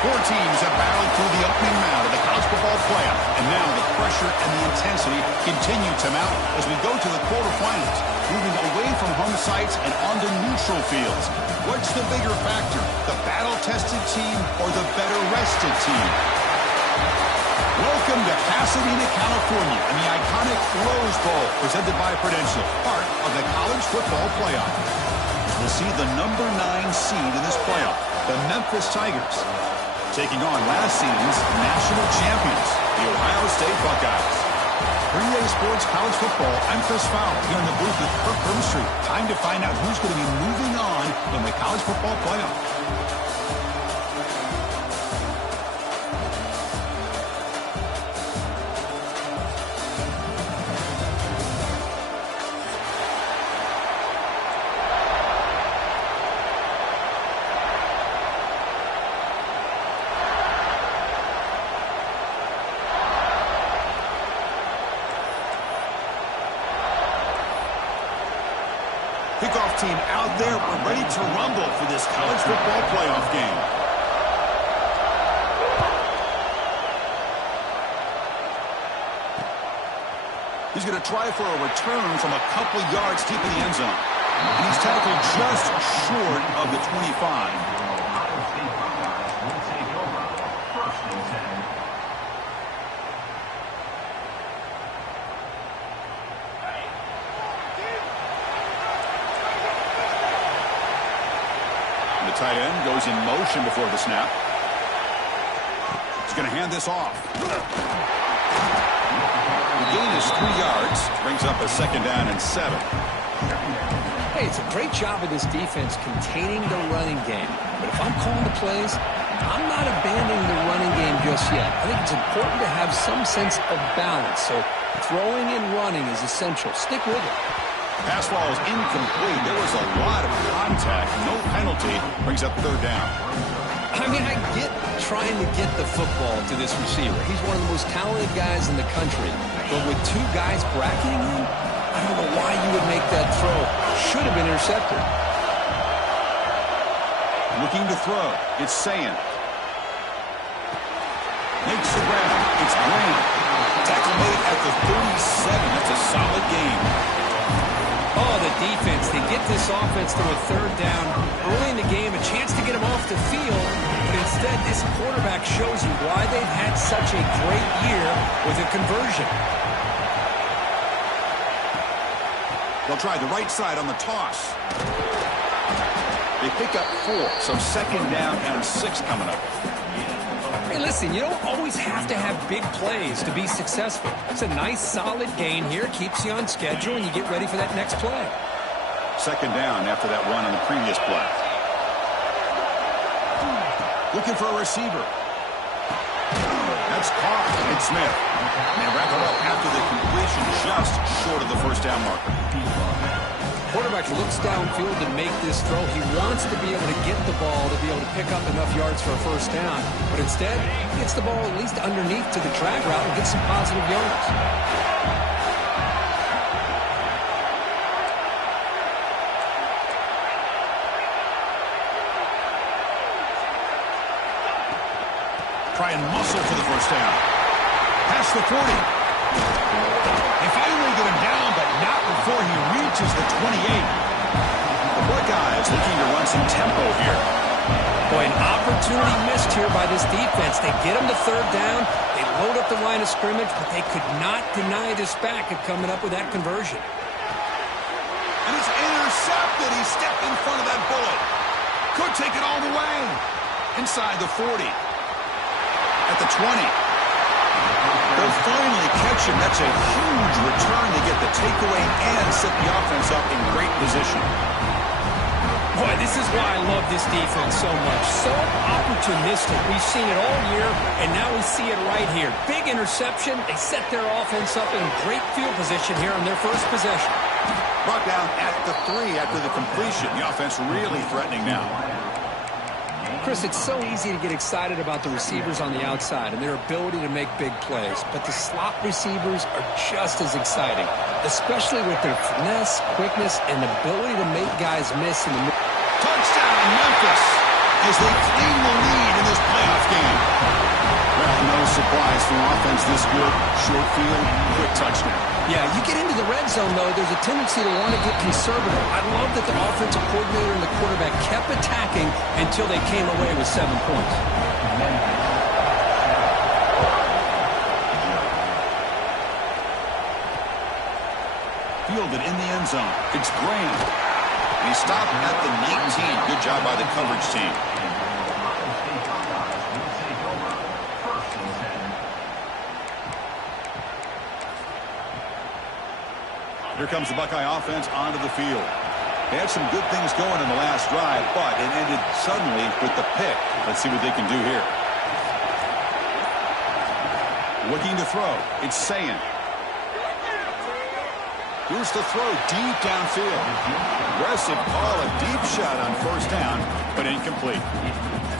Four teams have battled through the opening round of the college football playoff, and now the pressure and the intensity continue to mount as we go to the quarterfinals, moving away from home sites and onto neutral fields. What's the bigger factor, the battle-tested team or the better-rested team? Welcome to Pasadena, California, and the iconic Rose Bowl, presented by Prudential, part of the college football playoff. We'll see the number 9 seed in this playoff, the Memphis Tigers, taking on last season's national champions, the Ohio State Buckeyes. 3A Sports College Football, I'm Chris Fowler, here in the booth with Kirk Street. Time to find out who's going to be moving on in the college football playoff. Kickoff team out there. We're ready to rumble for this college football playoff game. He's going to try for a return from a couple yards deep in the end zone. And he's tackled just short of the 25. The tight end goes in motion before the snap. He's going to hand this off. The gain is 3 yards. Brings up a 2nd down and 7. Hey, it's a great job of this defense containing the running game. But if I'm calling the plays, I'm not abandoning the running game just yet. I think it's important to have some sense of balance. So throwing and running is essential. Stick with it. Pass ball is incomplete. There was a lot of contact. No penalty. Brings up 3rd down. I mean, I get trying to get the football to this receiver. He's one of the most talented guys in the country. But with 2 guys bracketing him, I don't know why you would make that throw. Should have been intercepted. Looking to throw. It's Sayan. Makes the grab. It's Graham. Tackle made at the 37. That's a solid game. Oh, the defense. They get this offense to a 3rd down early in the game, a chance to get him off the field, but instead this quarterback shows you why they've had such a great year with a conversion. They'll try the right side on the toss. They pick up 4, so 2nd down and 6 coming up. Hey, listen, you don't always have to have big plays to be successful. It's a nice, solid gain here. Keeps you on schedule, and you get ready for that next play. 2nd down after that run on the previous play. Looking for a receiver. That's caught. It's Smith. They wrap it up after the completion just short of the 1st down marker. Quarterback looks downfield to make this throw. He wants to be able to get the ball to be able to pick up enough yards for a 1st down. But instead, he gets the ball at least underneath to the drag route and gets some positive yards. Try and muscle for the 1st down. Past the 40. They finally get him down, but not before he reaches the 28. The Buckeyes looking to run some tempo here. Boy, an opportunity missed here by this defense. They get him to 3rd down. They load up the line of scrimmage, but they could not deny this back at coming up with that conversion. And it's intercepted. He stepped in front of that bullet. Could take it all the way. Inside the 40. At the 20. They'll finally catch him. That's a huge return to get the takeaway and set the offense up in great position. Boy, this is why I love this defense so much. So opportunistic. We've seen it all year, and now we see it right here. Big interception. They set their offense up in great field position here on their 1st possession. Brought down at the 3 after the completion. The offense really threatening now. Chris, it's so easy to get excited about the receivers on the outside and their ability to make big plays, but the slot receivers are just as exciting, especially with their finesse, quickness, and ability to make guys miss in the middle. Touchdown, Memphis! as they claim the lead in this playoff game. Well, no surprise for offense this good. Short field, quick touchdown. Yeah, you get into the red zone, though, there's a tendency to want to get conservative. I love that the offensive coordinator and the quarterback kept attacking until they came away with 7 points. Fielded in the end zone. It's Graham. And he stopped at the 19. Good job by the coverage team. Here comes the Buckeye offense onto the field. They had some good things going in the last drive, but it ended suddenly with the pick. Let's see what they can do here. Looking to throw. It's Sayin. Here's the throw deep downfield. Aggressive call, a deep shot on first down, but incomplete.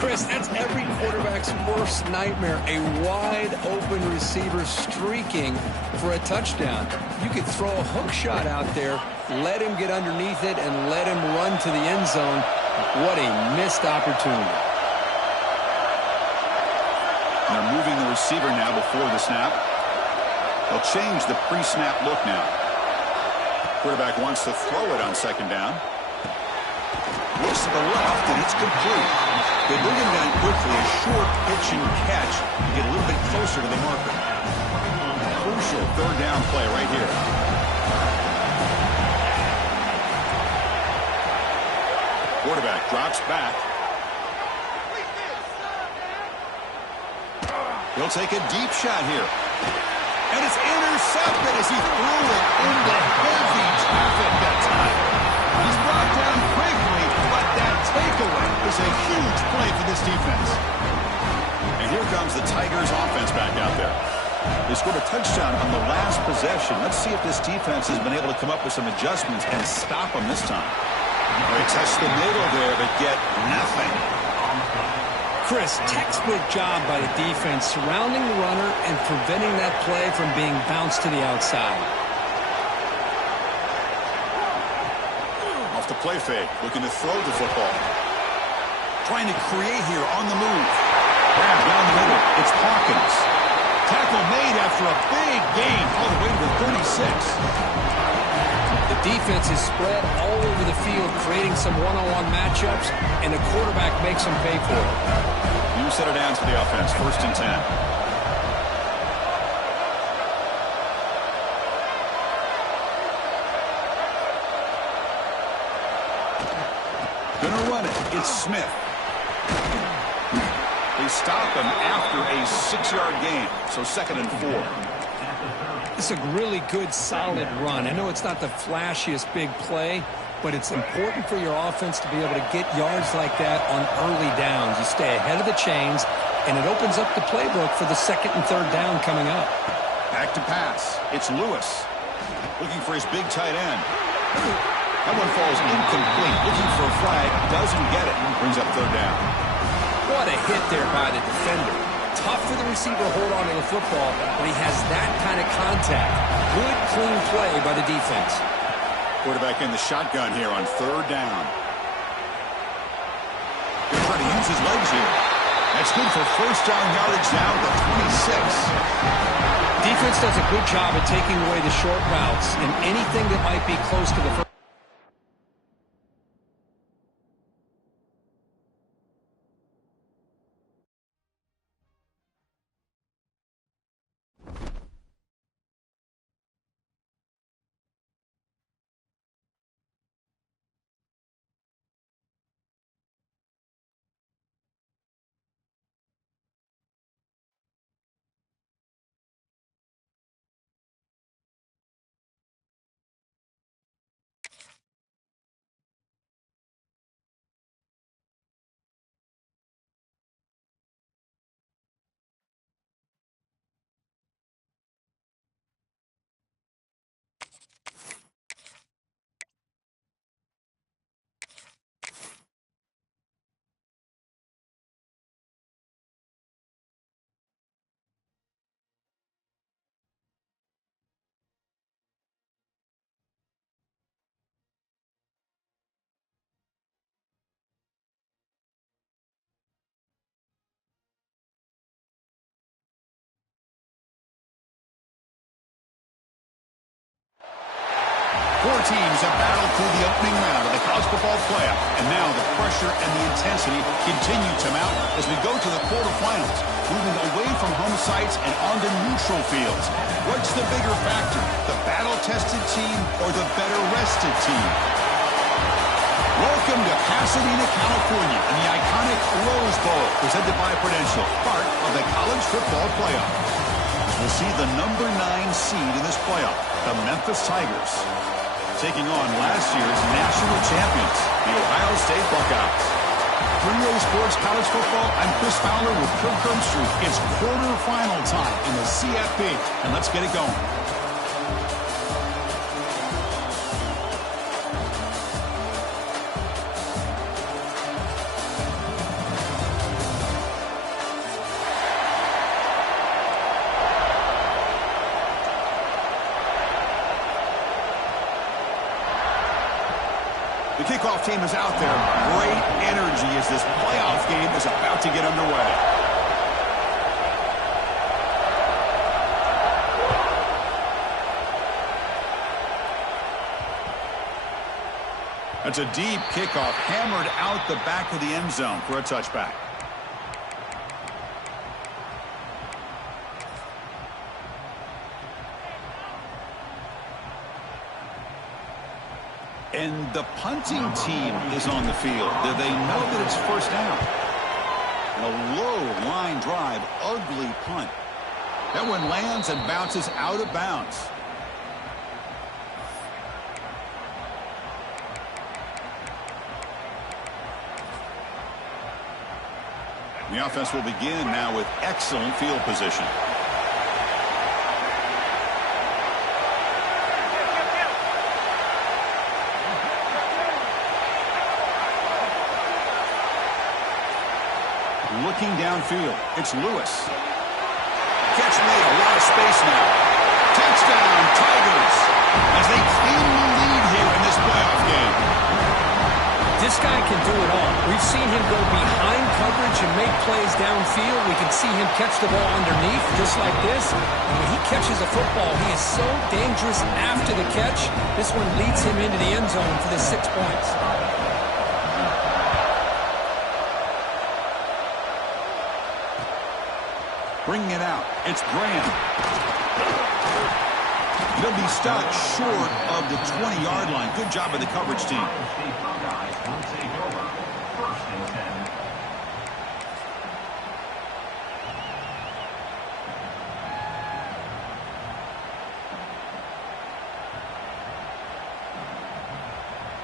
Chris, that's every quarterback's worst nightmare, a wide-open receiver streaking for a touchdown. You could throw a hook shot out there, let him get underneath it, and let him run to the end zone. What a missed opportunity. And they're moving the receiver now before the snap. They'll change the pre-snap look now. Quarterback wants to throw it on second down. Looks to the left, and it's complete. They bring him down quickly, a short pitch and catch to get a little bit closer to the marker. Crucial third down play right here. Quarterback drops back. He'll take a deep shot here. And it's intercepted as he threw it into heavy traffic that time. He's brought down quickly, but that takeaway is a huge play for this defense. And here comes the Tigers offense back out there. They scored a touchdown on the last possession. Let's see if this defense has been able to come up with some adjustments and stop them this time. They test the middle there, but get nothing. Chris, textbook job by the defense surrounding the runner and preventing that play from being bounced to the outside. Off the play fake, looking to throw the football. Trying to create here on the move. Grab down the middle. It's Hawkins. Tackle made after a big gain all the way to the 36. The defense is spread all over the field, creating some one-on-one matchups, and the quarterback makes them pay for it. You set it down to the offense, 1st and 10. Gonna run it. It's Smith. They stop him after a 6-yard gain, so 2nd and 4. It's a really good, solid run. I know it's not the flashiest big play, but it's important for your offense to be able to get yards like that on early downs. You stay ahead of the chains, and it opens up the playbook for the 2nd and 3rd down coming up. Back to pass. It's Lewis. Looking for his big tight end. That one falls incomplete. Looking for a flag. Doesn't get it. Brings up 3rd down. What a hit there by the defender. Tough for the receiver to hold on to the football, but he has that kind of contact. Good, clean play by the defense. Quarterback in the shotgun here on 3rd down. He'll try to use his legs here. That's good for first down yardage down to 26. Defense does a good job at taking away the short routes and anything that might be close to the first. Four teams have battled through the opening round of the college football playoff, and now the pressure and the intensity continue to mount as we go to the quarterfinals, moving away from home sites and onto neutral fields. What's the bigger factor, the battle-tested team or the better-rested team? Welcome to Pasadena, California, and the iconic Rose Bowl, presented by Prudential, part of the college football playoff. We'll see the number 9 seed in this playoff, the Memphis Tigers, taking on last year's national champions, the Ohio State Buckeyes. 3A Sports College Football, I'm Chris Fowler with Kirk Herbstreit. It's quarterfinal time in the CFB, and let's get it going. The kickoff team is out there. Great energy as this playoff game is about to get underway. That's a deep kickoff, hammered out the back of the end zone for a touchback. And the punting team is on the field. Do they know that it's first down? A low line drive, ugly punt. That one lands and bounces out of bounds. The offense will begin now with excellent field position. Looking downfield, it's Lewis. Catch made, a lot of space now. Touchdown, Tigers, as they claim the lead here in this playoff game. This guy can do it all. We've seen him go behind coverage and make plays downfield. We can see him catch the ball underneath, just like this. And when he catches a football, he is so dangerous after the catch. This one leads him into the end zone for the 6 points. Bringing it out, it's Graham. He'll be stopped short of the 20-yard line. Good job by the coverage team.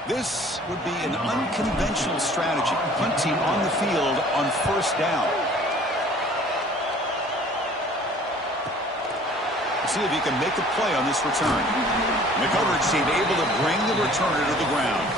This would be an unconventional strategy. Punting on the field on first down. See if he can make a play on this return. The coverage team able to bring the returner to the ground.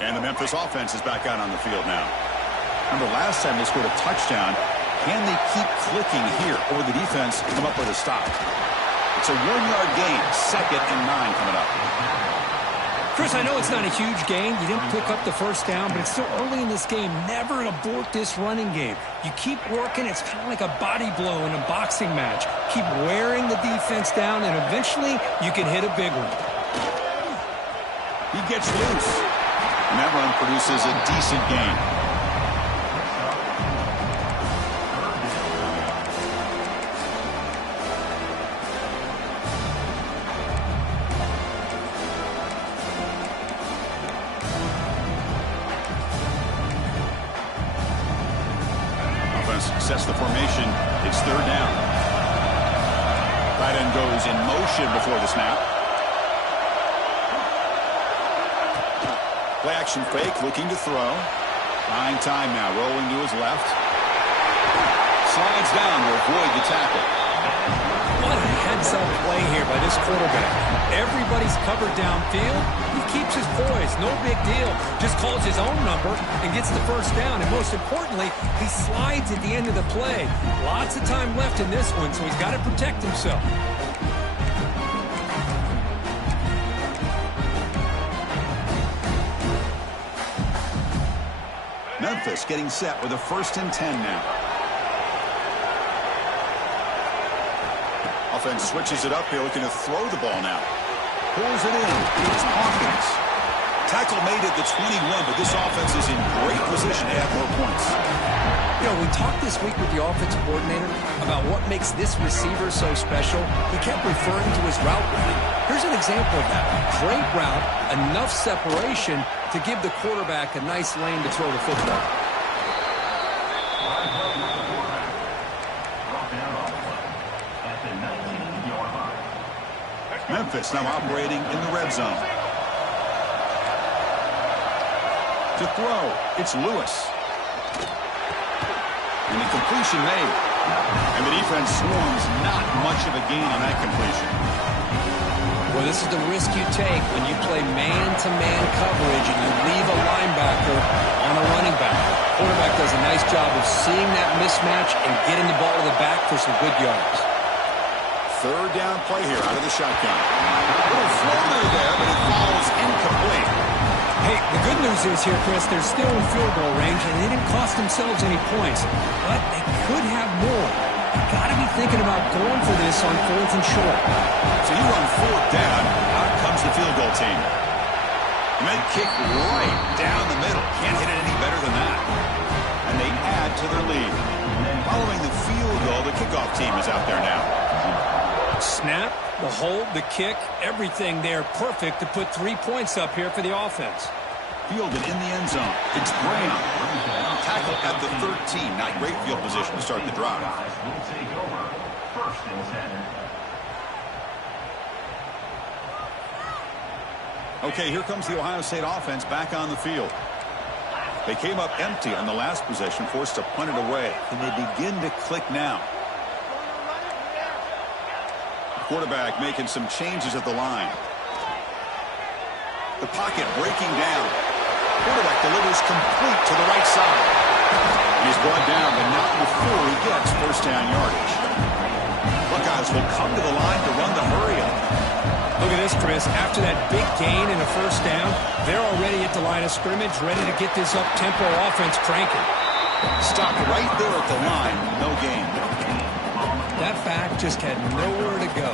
And the Memphis offense is back out on the field now. Remember last time they scored a touchdown. Can they keep clicking here, or the defense come up with a stop? It's a 1-yard gain, 2nd and 9 coming up. Chris, I know it's not a huge gain. You didn't pick up the first down, but it's still early in this game. Never abort this running game. You keep working. It's kind of like a body blow in a boxing match. Keep wearing the defense down, and eventually you can hit a big one. He gets loose, and that run produces a decent gain. Sets the formation. It's 3rd down. Tight end goes in motion before the snap. Play action fake, looking to throw. Buying time now, rolling to his left. Slides down to avoid the tackle. What a heads-up play here by this quarterback. Everybody's covered downfield. He keeps his poise, no big deal. Just calls his own number and gets the first down. And most importantly, he slides at the end of the play. Lots of time left in this one, so he's got to protect himself. Memphis getting set with a 1st and 10 now. Offense switches it up here, looking to throw the ball now. Pulls it in. It's Hawkins. Tackle made at the 21, but this offense is in great position to add more points. You know, we talked this week with the offensive coordinator about what makes this receiver so special. He kept referring to his route running. Here's an example of that. Great route, enough separation to give the quarterback a nice lane to throw the football. Memphis now operating in the red zone. To throw, it's Lewis. And the completion made. And the defense swarms, not much of a gain on that completion. Well, this is the risk you take when you play man-to-man coverage and you leave a linebacker on a running back. The quarterback does a nice job of seeing that mismatch and getting the ball to the back for some good yards. 3rd down play here out of the shotgun. A little floater there, but it falls incomplete. Hey, the good news is here, Chris, they're still in field goal range, and they didn't cost themselves any points. But they could have more. You've got to be thinking about going for this on 4th and short. So you run 4th down, out comes the field goal team. And then kick right down the middle. Can't hit it any better than that. And they add to their lead. Following the field goal, the kickoff team is out there now. Snap, the hold, the kick, everything there perfect to put 3 points up here for the offense. Fielded in the end zone. It's Graham. Tackle at the 13. Not great field position to start the drive. Okay, here comes the Ohio State offense back on the field. They came up empty on the last possession, forced to punt it away. And they begin to click now. Quarterback making some changes at the line. The pocket breaking down. Quarterback delivers complete to the right side. He's brought down, but not before he gets 1st down yardage. Buckeyes will come to the line to run the hurry-up. Look at this, Chris. After that big gain and a 1st down, they're already at the line of scrimmage, ready to get this up-tempo offense cranking. Stopped right there at the line. No gain. That back just had nowhere to go.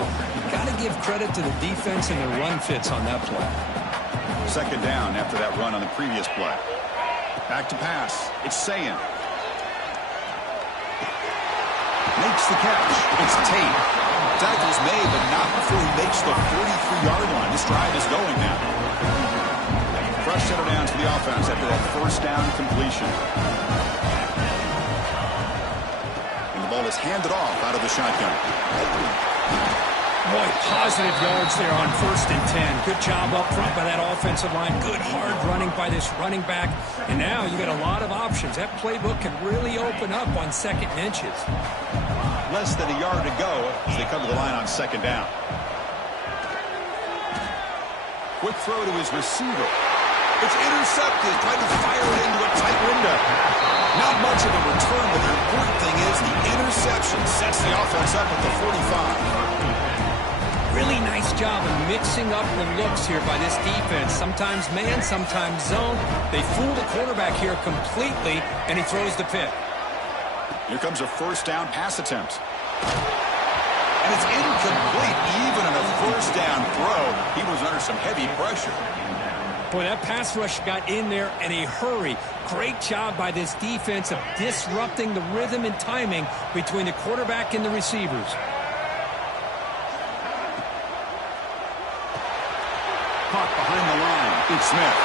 Got to give credit to the defense and the run fits on that play. 2nd down after that run on the previous play. Back to pass. It's Sayin. Makes the catch. It's Tate. Tackle's made, but not before he makes the 43-yard line. This drive is going now. Fresh set of downs for the offense after that 1st down completion. The ball is handed off out of the shotgun. Boy, positive yards there on 1st and 10. Good job up front by that offensive line. Good hard running by this running back. And now you got a lot of options. That playbook can really open up on 2nd and inches. Less than a yard to go as they come to the line on 2nd down. Quick throw to his receiver. It's intercepted. Trying to fire it into a tight window. Not much of a return, but the important thing is the interception sets the offense up at the 45. Really nice job of mixing up the looks here by this defense. Sometimes man, sometimes zone. They fool the quarterback here completely, and he throws the pick. Here comes a 1st down pass attempt. And it's incomplete. Even on a 1st down throw, he was under some heavy pressure. Boy, that pass rush got in there in a hurry. Great job by this defense of disrupting the rhythm and timing between the quarterback and the receivers. Caught behind the line. It's Smith.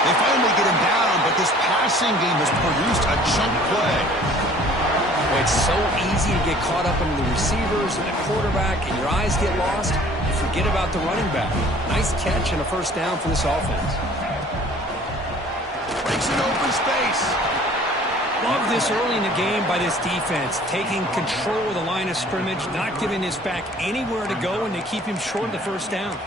They finally get him down, but this passing game has produced a chunk play. Boy, it's so easy to get caught up in the receivers and the quarterback, and your eyes get lost. Forget about the running back. Nice catch and a 1st down for this offense. Breaks an open space. Love this early in the game by this defense, taking control of the line of scrimmage, not giving this back anywhere to go, and they keep him short of the 1st down.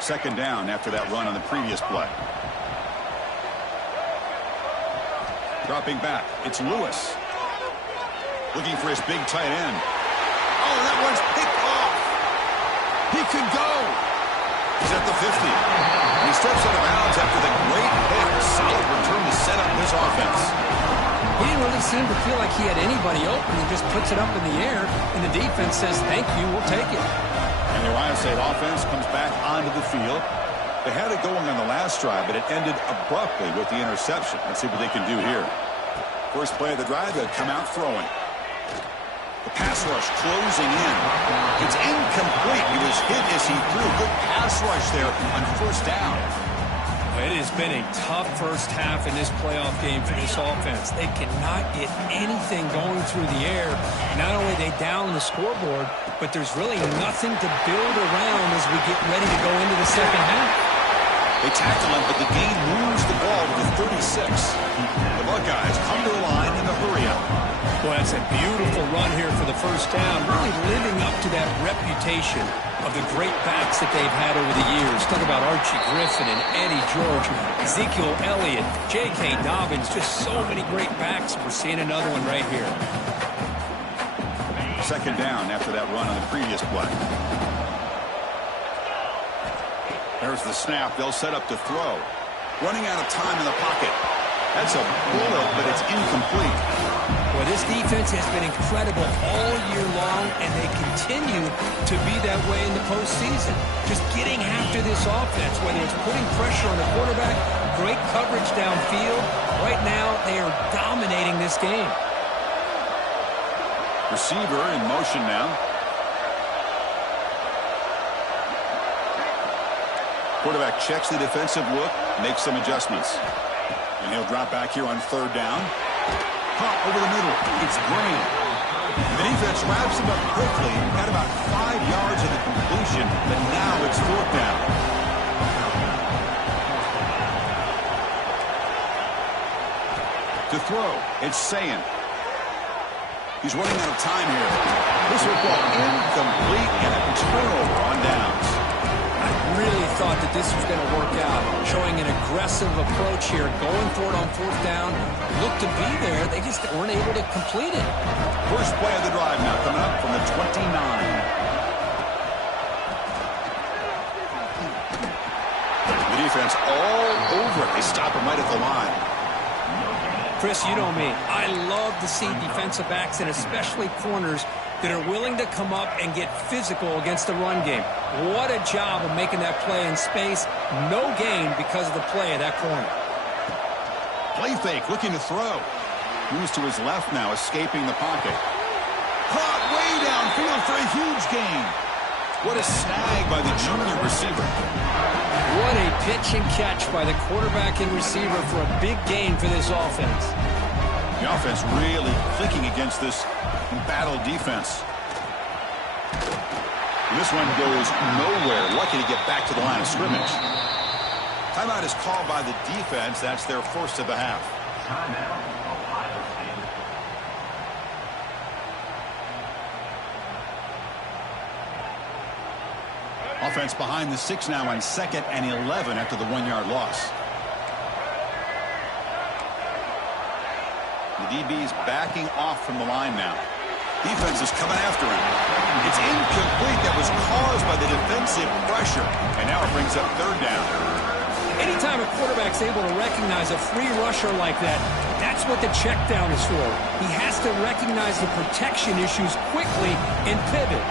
Second down after that run on the previous play. Dropping back, it's Lewis. Looking for his big tight end. Oh, that one's picked off. He could go. He's at the 50. He steps out of bounds after the great hit. Solid return to set up his offense. He didn't really seem to feel like he had anybody open. He just puts it up in the air, and the defense says, thank you, we'll take it. And the Ohio State offense comes back onto the field. They had it going on the last drive, but it ended abruptly with the interception. Let's see what they can do here. First play of the drive, they'll come out throwing. The pass rush closing in. It's incomplete. He was hit as he threw. Good pass rush there on first down. It has been a tough first half in this playoff game for this offense. They cannot get anything going through the air. Not only are they down the scoreboard, but there's really nothing to build around as we get ready to go into the second half. They tackle him, but the gain moves the ball to the 36. The Buckeyes come to the line in the hurry-up. Well, that's a beautiful run here for the first down, really living up to that reputation of the great backs that they've had over the years. Talk about Archie Griffin and Eddie George, Ezekiel Elliott, J.K. Dobbins, just so many great backs. We're seeing another one right here. Second down after that run on the previous play. There's the snap. They'll set up to throw. Running out of time in the pocket. That's a bullet, but it's incomplete. Well, this defense has been incredible all year long, and they continue to be that way in the postseason. Just getting after this offense, whether it's putting pressure on the quarterback, great coverage downfield. Right now, they are dominating this game. Receiver in motion now. Quarterback checks the defensive look, makes some adjustments. And he'll drop back here on third down. Caught over the middle. It's Green. The defense wraps him up quickly. Got about 5 yards of the completion, but now it's fourth down. To throw, it's Sayin. He's running out of time here. This football incomplete and a turnover on downs. I really thought that this was going to work out, showing an aggressive approach here, going for it on fourth down. Looked to be there. They just weren't able to complete it. First play of the drive now coming up from the 29. The defense all over it. They stop him right at the line. Chris, you know me. I love to see defensive backs and especially corners that are willing to come up and get physical against the run game. What a job of making that play in space. No gain because of the play of that corner. Play fake, looking to throw. Moves to his left now, escaping the pocket. Caught way downfield for a huge gain. What a snag by the junior receiver. What a pitch and catch by the quarterback and receiver for a big gain for this offense. The offense really clicking against this embattled defense. This one goes nowhere. Lucky to get back to the line of scrimmage. Timeout is called by the defense. That's their first of the half. Offense behind the 6 now on 2nd and 11 after the 1-yard loss. The DB's backing off from the line now. Defense is coming after him. It's incomplete. That was caused by the defensive pressure. And now it brings up third down. Anytime a quarterback's able to recognize a free rusher like that, that's what the check down is for. He has to recognize the protection issues quickly and pivot.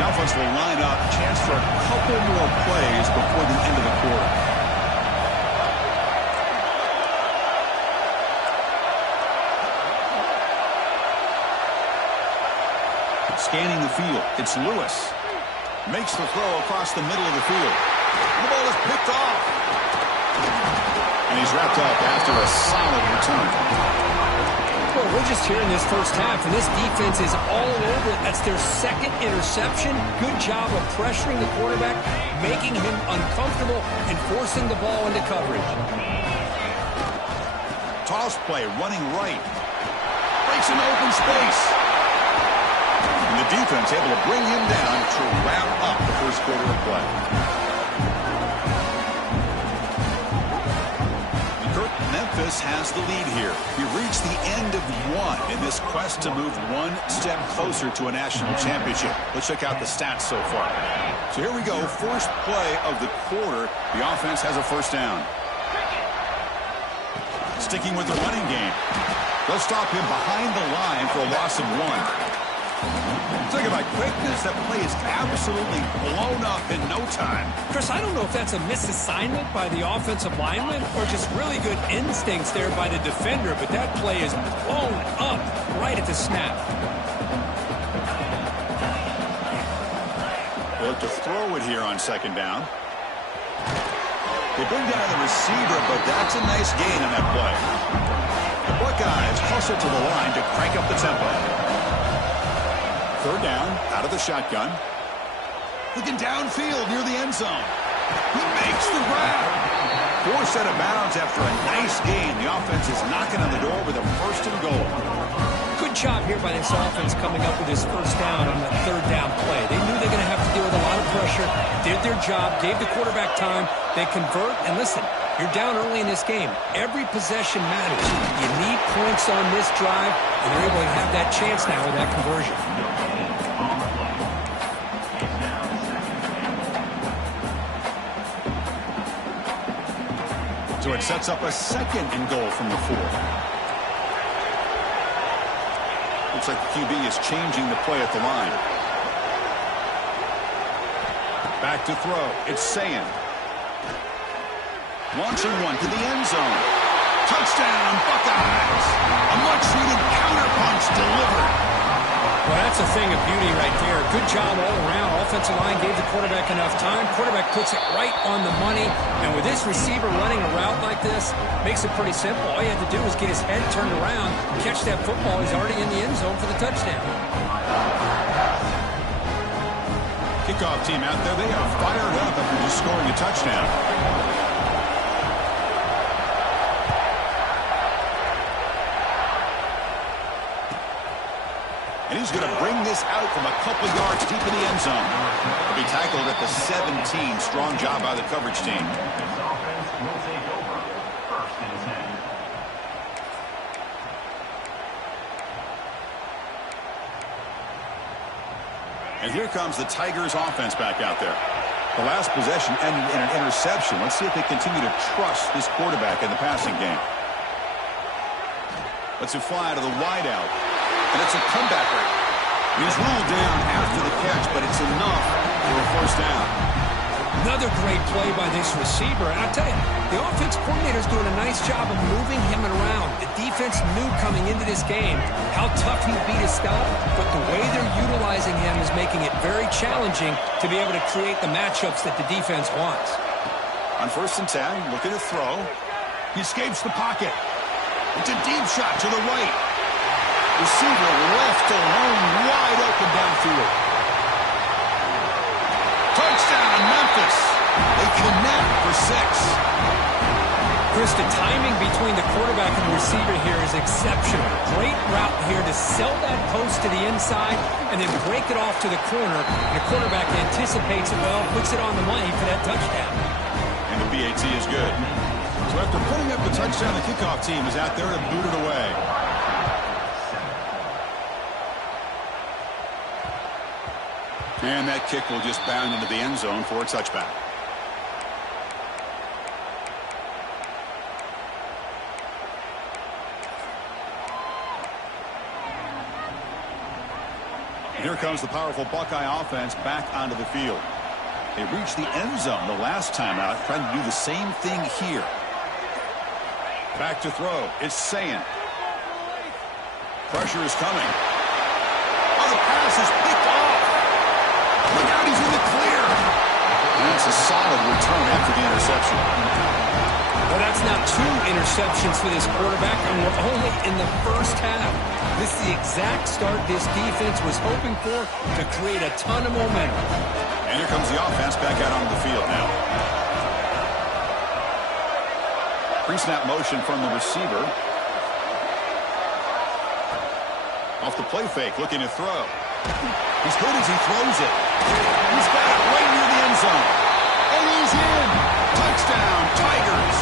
The offense will line up. Chance for a couple more plays before the end of the quarter. Scanning the field. It's Lewis. Makes the throw across the middle of the field. The ball is picked off. And he's wrapped up after a solid return. Well, we're just here in this first half, and this defense is all over it. That's their second interception. Good job of pressuring the quarterback, making him uncomfortable, and forcing the ball into coverage. Toss play, running right. Breaks into open space. And the defense able to bring him down to wrap up the first quarter of play. Memphis has the lead here. We reached the end of one in this quest to move one step closer to a national championship. Let's check out the stats so far. So here we go. First play of the quarter. The offense has a first down. Sticking with the running game. They'll stop him behind the line for a loss of one. Talk about quickness. That play is absolutely blown up in no time. Chris, I don't know if that's a misassignment by the offensive lineman or just really good instincts there by the defender, but that play is blown up right at the snap. They'll look to throw it here on second down. They bring down the receiver, but that's a nice gain on that play. The Buckeyes hustle to the line to crank up the tempo. Third down, out of the shotgun. Looking downfield near the end zone. He makes the grab. Forced out of bounds after a nice gain. The offense is knocking on the door with a first and goal. Good job here by this offense coming up with his first down on that third down play. They knew they were going to have to deal with a lot of pressure, did their job, gave the quarterback time. They convert, and listen, you're down early in this game. Every possession matters. You need points on this drive, and they're able to have that chance now with that conversion. So it sets up a second and goal from the 4. Looks like the QB is changing the play at the line. Back to throw. It's Sayin. Launching one to the end zone. Touchdown, Buckeyes. A much-needed counterpunch delivered. Well, that's a thing of beauty right there. Good job all around. Offensive line gave the quarterback enough time. Quarterback puts it right on the money. And with this receiver running a route like this, makes it pretty simple. All you have to do is get his head turned around, catch that football. He's already in the end zone for the touchdown. Kickoff team out there. They are fired up after just scoring a touchdown. And he's going to bring this out from a couple yards deep in the end zone. He'll be tackled at the 17. Strong job by the coverage team. And here comes the Tigers offense back out there. The last possession ended in an interception. Let's see if they continue to trust this quarterback in the passing game. Lets it fly to the wideout. And it's a comeback rate. He's ruled down after the catch, but it's enough for a first down. Another great play by this receiver. And I'll tell you, the offense coordinator is doing a nice job of moving him around. The defense knew coming into this game how tough he'd be to stop, but the way they're utilizing him is making it very challenging to be able to create the matchups that the defense wants. On first and 10, looking to throw. He escapes the pocket. It's a deep shot to the right. Receiver left alone, wide open downfield. Touchdown, Memphis. They connect for 6. Chris, the timing between the quarterback and the receiver here is exceptional. Great route here to sell that post to the inside and then break it off to the corner. And the quarterback anticipates it well, puts it on the money for that touchdown. And the BAT is good. So after putting up the touchdown, the kickoff team is out there to boot it away. And that kick will just bound into the end zone for a touchback. And here comes the powerful Buckeye offense back onto the field. They reached the end zone the last time out, trying to do the same thing here. Back to throw. It's Sayin. Pressure is coming. Oh, the pass is picked off. Look out, he's in the clear. And it's a solid return after the interception. Well, that's now 2 interceptions for this quarterback, and we're only in the first half. This is the exact start this defense was hoping for to create a ton of momentum. And here comes the offense back out onto the field now. Pre-snap motion from the receiver. Off the play fake, looking to throw. He's good as he throws it. He's got it right near the end zone. And he's in. Touchdown, Tigers.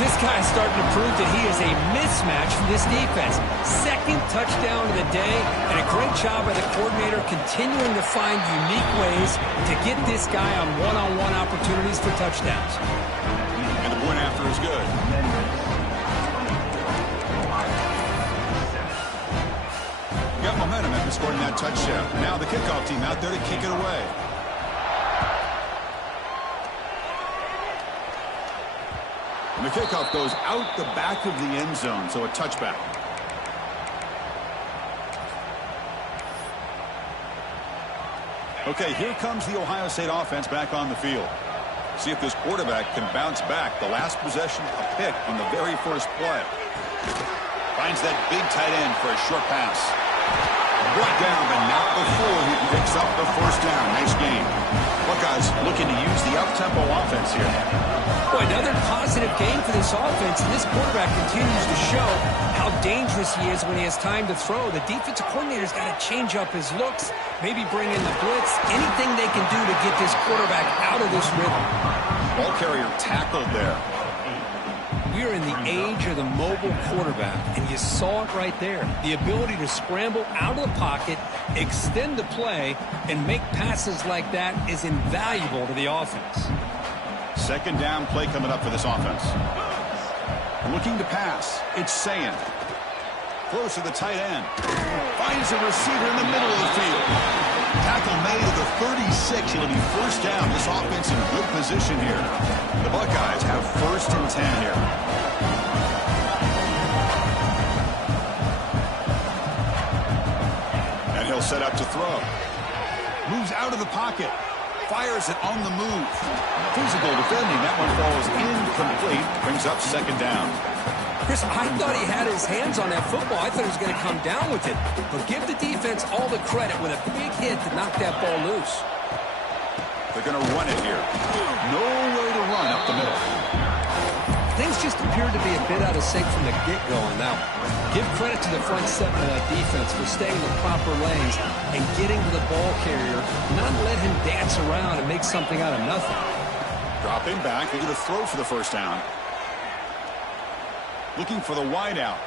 This guy's starting to prove that he is a mismatch for this defense. Second touchdown of the day, and a great job by the coordinator continuing to find unique ways to get this guy on one-on-one opportunities for touchdowns. And the point after is good. Got momentum after scoring that touchdown. Now the kickoff team out there to kick it away. And the kickoff goes out the back of the end zone, so a touchback. Okay, here comes the Ohio State offense back on the field. See if this quarterback can bounce back. The last possession, a pick on the very first play. Finds that big tight end for a short pass. Brought down, but not before he picks up the first down. Nice game. Buckeyes looking to use the up-tempo offense here. Boy, another positive game for this offense, and this quarterback continues to show how dangerous he is when he has time to throw. The defensive coordinator's got to change up his looks, maybe bring in the blitz, anything they can do to get this quarterback out of this rhythm. Ball carrier tackled there. We are in the age of the mobile quarterback, and you saw it right there. The ability to scramble out of the pocket, extend the play, and make passes like that is invaluable to the offense. Second down play coming up for this offense. Looking to pass. It's Sand. Close to the tight end. Finds a receiver in the middle of the field. Tackle made at the 36. It'll be first down. This offense in good position here. The Buckeyes have first and 10 here. And he'll set up to throw. Moves out of the pocket. Fires it on the move. Physical defending. That one falls incomplete. Brings up second down. Chris, I thought he had his hands on that football. I thought he was going to come down with it. But give the defense all the credit with a big hit to knock that ball loose. They're going to run it here. Nowhere to run up the middle. Things just appeared to be a bit out of sync from the get-go. Now, give credit to the front seven of that defense for staying in the proper lanes and getting to the ball carrier, not let him dance around and make something out of nothing. Dropping back, they're going to throw for the first down. Looking for the wideout.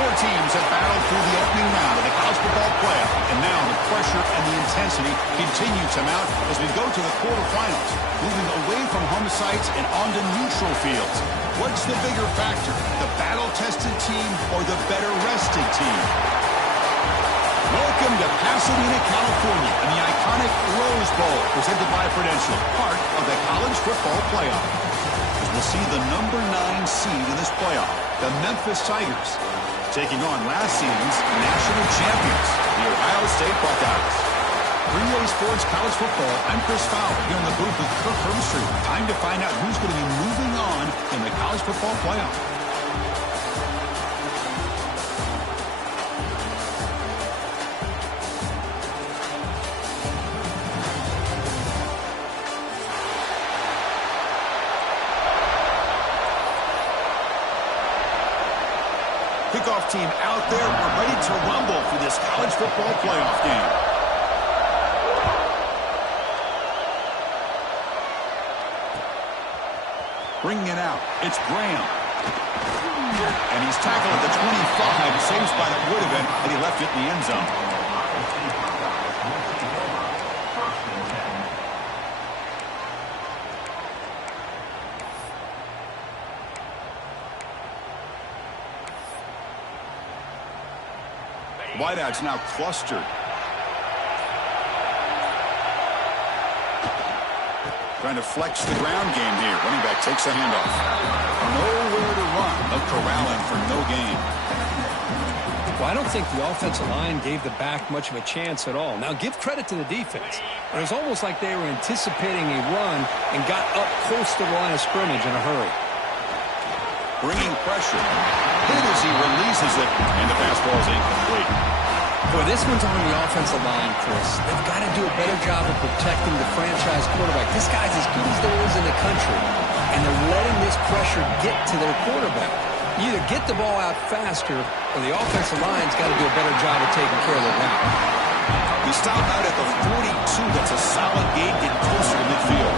Four teams have battled through the opening round of the college football playoff, and now the pressure and the intensity continue to mount as we go to the quarterfinals, moving away from home sites and onto neutral fields. What's the bigger factor, the battle-tested team or the better-rested team? Welcome to Pasadena, California, and the iconic Rose Bowl, presented by Prudential, part of the college football playoff. As we'll see the number 9 seed in this playoff, the Memphis Tigers, taking on last season's national champions, the Ohio State Buckeyes. 3A Sports College Football, I'm Chris Fowler, here in the booth with Kirk Herbstreit. Time to find out who's going to be moving on in the college football playoff. Kickoff team out there. We're ready to rumble for this college football playoff game. Bringing it out, it's Graham. And he's tackled at the 25. Same spot it would have been had he left it in the end zone. Wideouts now clustered. Trying to flex the ground game here. Running back takes a handoff. Nowhere to run. No corralling for no gain. Well, I don't think the offensive line gave the back much of a chance at all. Now, give credit to the defense. It was almost like they were anticipating a run and got up close to the line of scrimmage in a hurry. Bringing pressure. Hit as he releases it, and the pass ball is incomplete. Boy, this one's on the offensive line, Chris. They've got to do a better job of protecting the franchise quarterback. This guy's as good as there is in the country, and they're letting this pressure get to their quarterback. You either get the ball out faster, or the offensive line's got to do a better job of taking care of the route. We stop out at the 42. That's a solid gain, getting closer to midfield.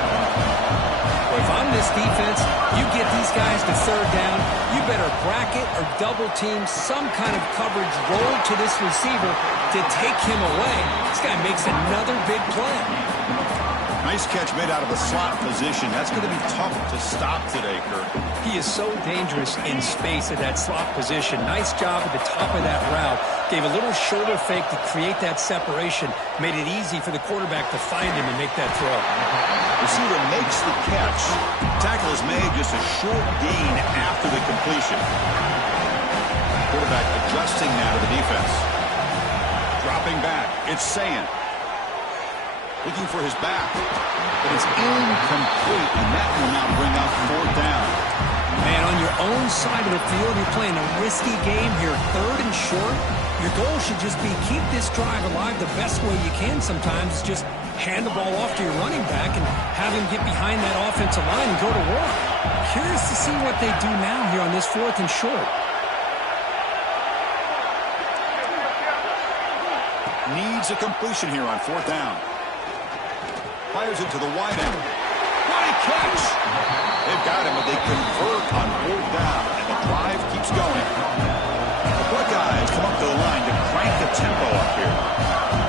Well, if I'm this defense, you get these guys to third down, you better bracket or double team some kind of coverage roll to this receiver to take him away. This guy makes another big play. Nice catch made out of a slot position. That's going to be tough to stop today, Kirk. He is so dangerous in space at that slot position. Nice job at the top of that route. Gave a little shoulder fake to create that separation. Made it easy for the quarterback to find him and make that throw. Receiver makes the catch. Tackle is made, just a short gain after the completion. Quarterback adjusting now to the defense. Dropping back. It's Sayan. Looking for his back. But it's incomplete, and that will now bring up fourth down. Man, on your own side of the field, you're playing a risky game here. Third and short. Your goal should just be keep this drive alive the best way you can sometimes. Just hand the ball off to your running back and have him get behind that offensive line and go to work. Curious to see what they do now here on this fourth and short. Needs a completion here on fourth down. Fires it to the wide end. What a catch! They've got him, but they convert on fourth down, and the drive keeps going. The Buckeyes come up to the line to crank the tempo up here.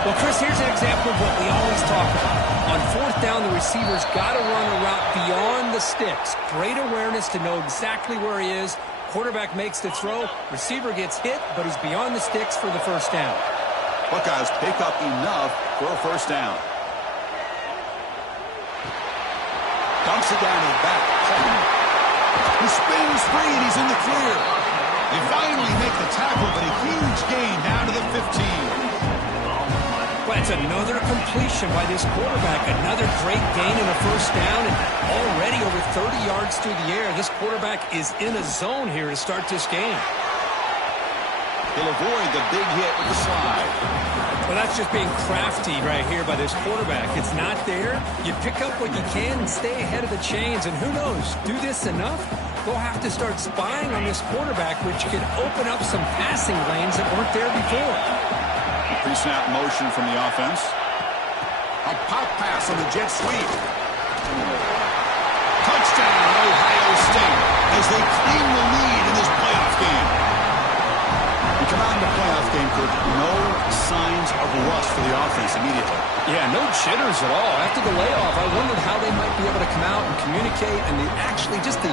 Well, Chris, here's an example of what we always talk about. On fourth down, the receiver's got to run a route beyond the sticks. Great awareness to know exactly where he is. Quarterback makes the throw. Receiver gets hit, but he's beyond the sticks for the first down. Buckeyes pick up enough for a first down. Dumps it down to the back. He spins free, and he's in the clear. They finally make the tackle, but a huge gain down to the 15. Well, it's another completion by this quarterback. Another great gain in the first down, and already over 30 yards through the air. This quarterback is in a zone here to start this game. He'll avoid the big hit with the slide. Well, that's just being crafty right here by this quarterback. It's not there. You pick up what you can and stay ahead of the chains. And who knows, do this enough, they'll have to start spying on this quarterback, which could open up some passing lanes that weren't there before. Pre-snap motion from the offense. A pop pass on the jet sweep. Touchdown, Ohio State, as they claim the lead in this playoff game. come out in the playoff game, Kirk, no signs of rust for the offense immediately. Yeah, no jitters at all. After the layoff, I wondered how they might be able to come out and communicate and actually just the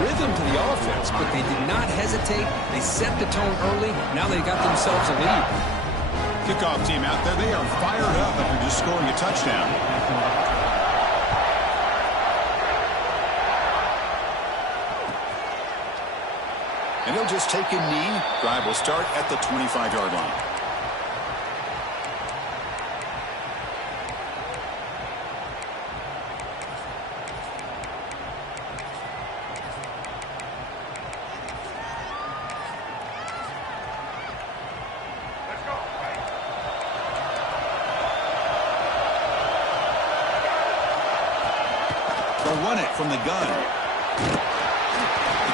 rhythm to the offense. But they did not hesitate. They set the tone early. Now they got themselves a lead. Kickoff team out there, they are fired up after just scoring a touchdown. And he'll just take a knee. Drive will start at the 25-yard line. They'll run it from the gun.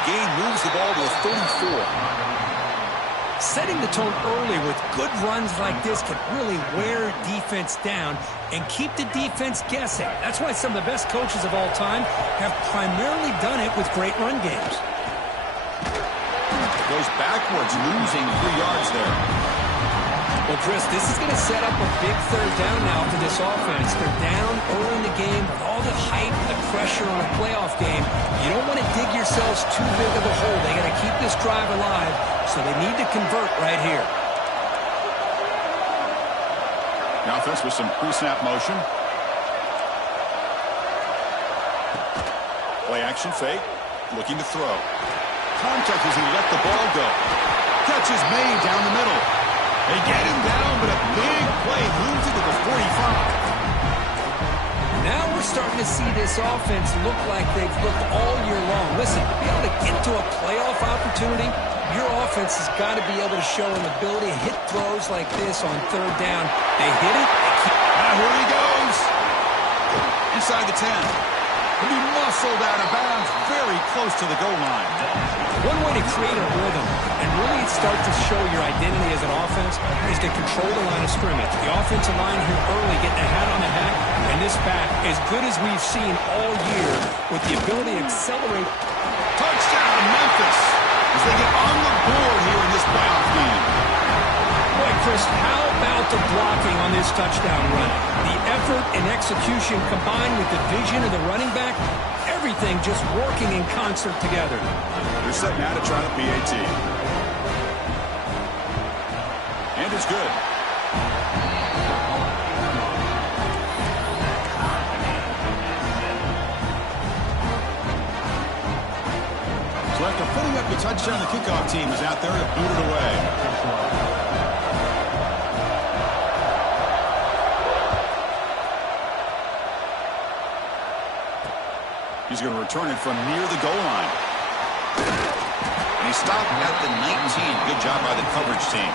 Gain moves the ball to the 34. Setting the tone early with good runs like this can really wear defense down and keep the defense guessing. That's why some of the best coaches of all time have primarily done it with great run games. Goes backwards, losing 3 yards there. Well, Chris, this is going to set up a big third down now for this offense. They're down early in the game with all the hype and the pressure on a playoff game. You don't want to dig yourselves too big of a hole. They got to keep this drive alive, so they need to convert right here. Now offense with some pre-snap motion. Play action fake, looking to throw. Contact as he let the ball go. Catch is made down the middle. They get him down, but a big play moves it to the 45. Now we're starting to see this offense look like they've looked all year long. Listen, to be able to get to a playoff opportunity, your offense has got to be able to show an ability to hit throws like this on third down. They hit it. Here he goes. Inside the 10. He'll be muscled out of bounds very close to the goal line. One way to create a rhythm and really start to show your identity as an offense is to control the line of scrimmage. The offensive line here early getting a hat on the hat, and this back as good as we've seen all year with the ability to accelerate. Touchdown, Memphis, as they get on the board here in this playoff game. Boy, Chris, how about the blocking on this touchdown run? The effort and execution combined with the vision of the running back, everything just working in concert together. They're set now to try the PAT. And it's good. So after putting up the touchdown, the kickoff team is out there to boot it away. He's going to return it from near the goal line. And he stopped at the 19. Good job by the coverage team.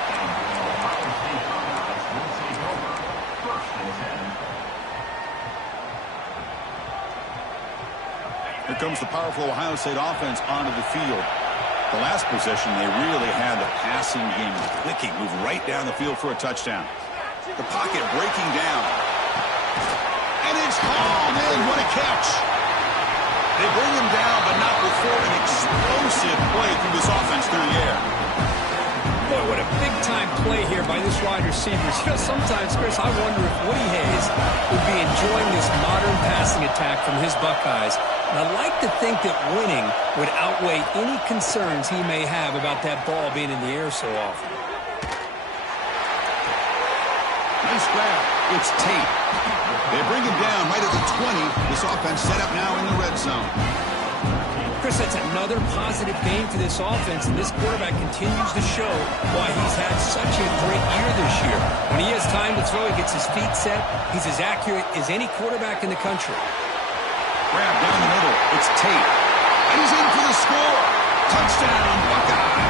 Here comes the powerful Ohio State offense onto the field. The last possession, they really had the passing game clicking, move right down the field for a touchdown. The pocket breaking down. And it's hauled in. What a catch. They bring him down, but not before an explosive play through this offense through the air. Boy, what a big-time play here by this wide receiver. You know, sometimes, Chris, I wonder if Woody Hayes would be enjoying this modern passing attack from his Buckeyes. And I'd like to think that winning would outweigh any concerns he may have about that ball being in the air so often. Nice grab. It's Tate. They bring him down right at the 20. This offense set up now in the red zone. Chris, that's another positive game for this offense, and this quarterback continues to show why he's had such a great year this year. When he has time to throw, he gets his feet set. He's as accurate as any quarterback in the country. Grab down the middle. It's Tate. And he's in for the score. Touchdown, Buckeyes.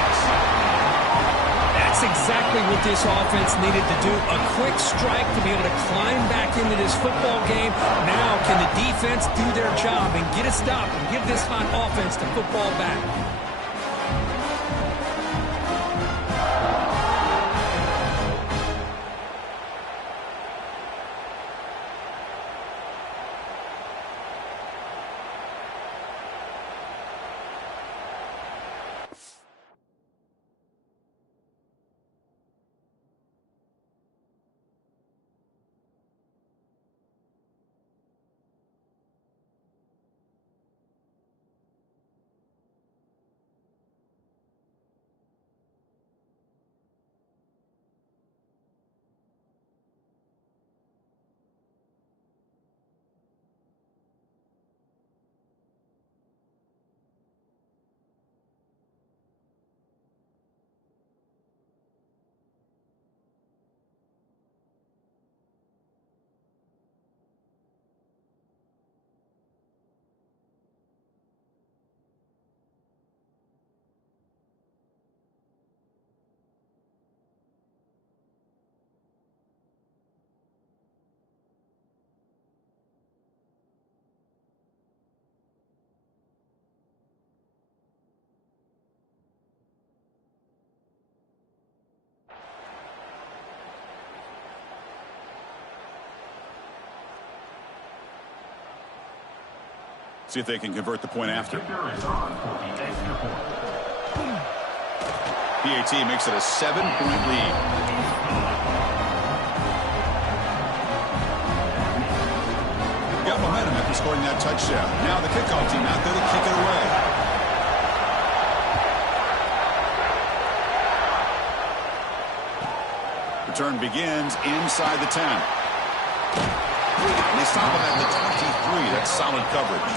That's exactly what this offense needed to do. A quick strike to be able to climb back into this football game. Now can the defense do their job and get a stop and give this hot offense the football back? See if they can convert the point after. PAT makes it a 7-point lead. Got momentum after scoring that touchdown. Now the kickoff team out there to kick it away. Return begins inside the 10. And they stop him at the 23. That's solid coverage.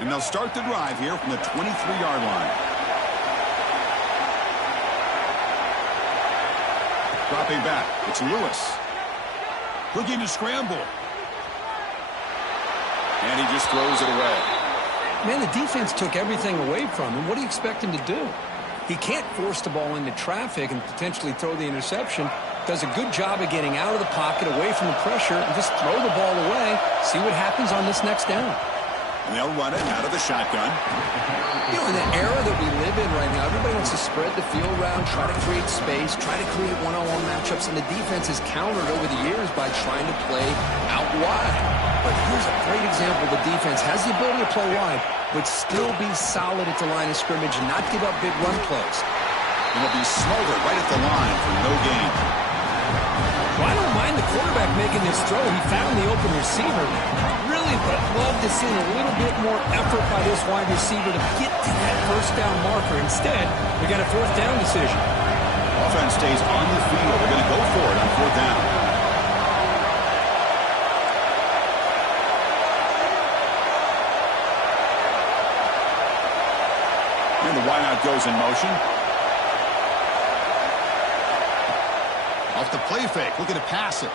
And they'll start the drive here from the 23-yard line. Dropping back, it's Lewis. Looking to scramble. And he just throws it away. Man, the defense took everything away from him. What do you expect him to do? He can't force the ball into traffic and potentially throw the interception. Does a good job of getting out of the pocket, away from the pressure, and just throw the ball away. See what happens on this next down. And they'll run it out of the shotgun. You know, in the era that we live in right now, everybody wants to spread the field around, try to create space, try to create one-on-one matchups, and the defense has countered over the years by trying to play out wide. But here's a great example. The defense has the ability to play wide, but still be solid at the line of scrimmage and not give up big run plays. And will be smothered right at the line for no gain. Well, I don't mind the quarterback making this throw. He found the open receiver. Really, but I'd love to see a little bit more effort by this wide receiver to get to that first down marker. Instead, we got a fourth down decision. Offense stays on the field. They're going to go for it on fourth down. And the wideout goes in motion. Off the play fake, looking to pass it.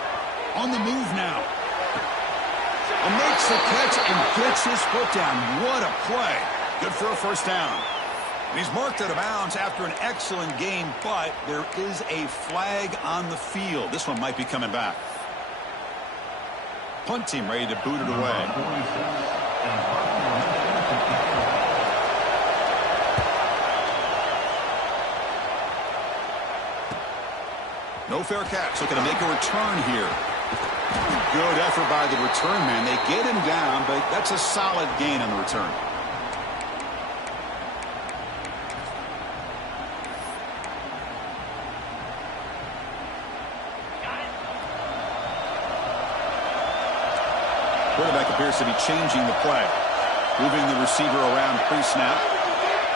On the move now. And makes the catch and gets his foot down. What a play. Good for a first down. And he's marked out of bounds after an excellent game, but there is a flag on the field. This one might be coming back. Punt team ready to boot it away. No fair catch. Looking to make a return here. Good effort by the return man. They get him down, but that's a solid gain on the return. Quarterback appears to be changing the play. Moving the receiver around pre-snap.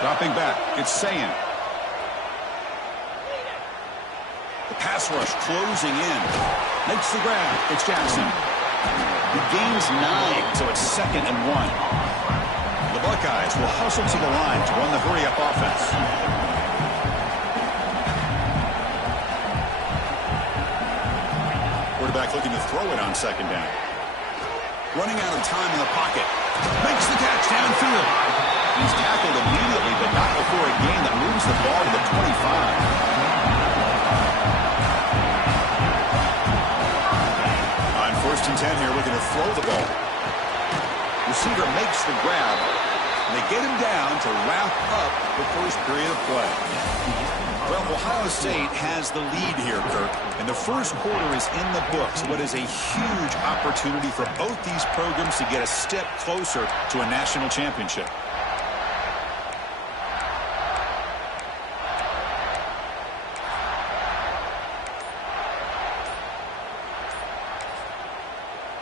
Dropping back. It's Sayan. The pass rush closing in. Makes the grab. It's Jackson. He gains 9, so it's 2nd and 1. The Buckeyes will hustle to the line to run the hurry-up offense. Quarterback looking to throw it on 2nd down. Running out of time in the pocket. Makes the catch downfield. He's tackled immediately, but not before a gain that moves the ball to the 25. First and 10 here, looking to throw the ball. Receiver makes the grab. And they get him down to wrap up the first period of play. Well, Ohio State has the lead here, Kirk. And the first quarter is in the books. What is a huge opportunity for both these programs to get a step closer to a national championship.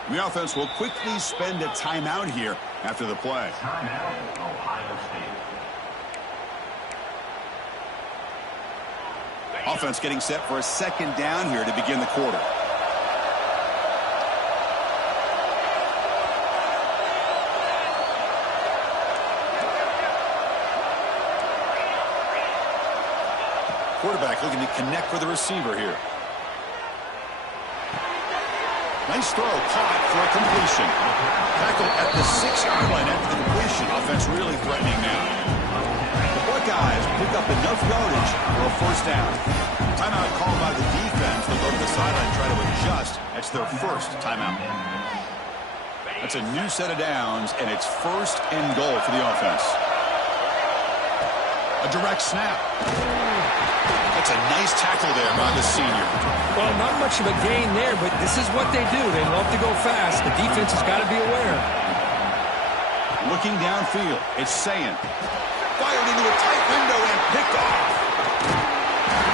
The offense will quickly spend a timeout here after the play. Timeout, Ohio State. Offense getting set for a 2nd down here to begin the quarter. Quarterback looking to connect with the receiver here. Nice throw, caught for a completion. Tackled at the 6-yard line after the completion. Offense really threatening now. The Buckeyes pick up enough yardage for a first down. Timeout called by the defense. They'll go to the sideline and try to adjust. That's their first timeout. That's a new set of downs, and it's 1st and goal for the offense. A direct snap. That's a nice tackle there by the senior. Well, not much of a gain there, but this is what they do. They love to go fast. The defense has got to be aware. Looking downfield, it's Sayin. Fired into a tight window and picked off.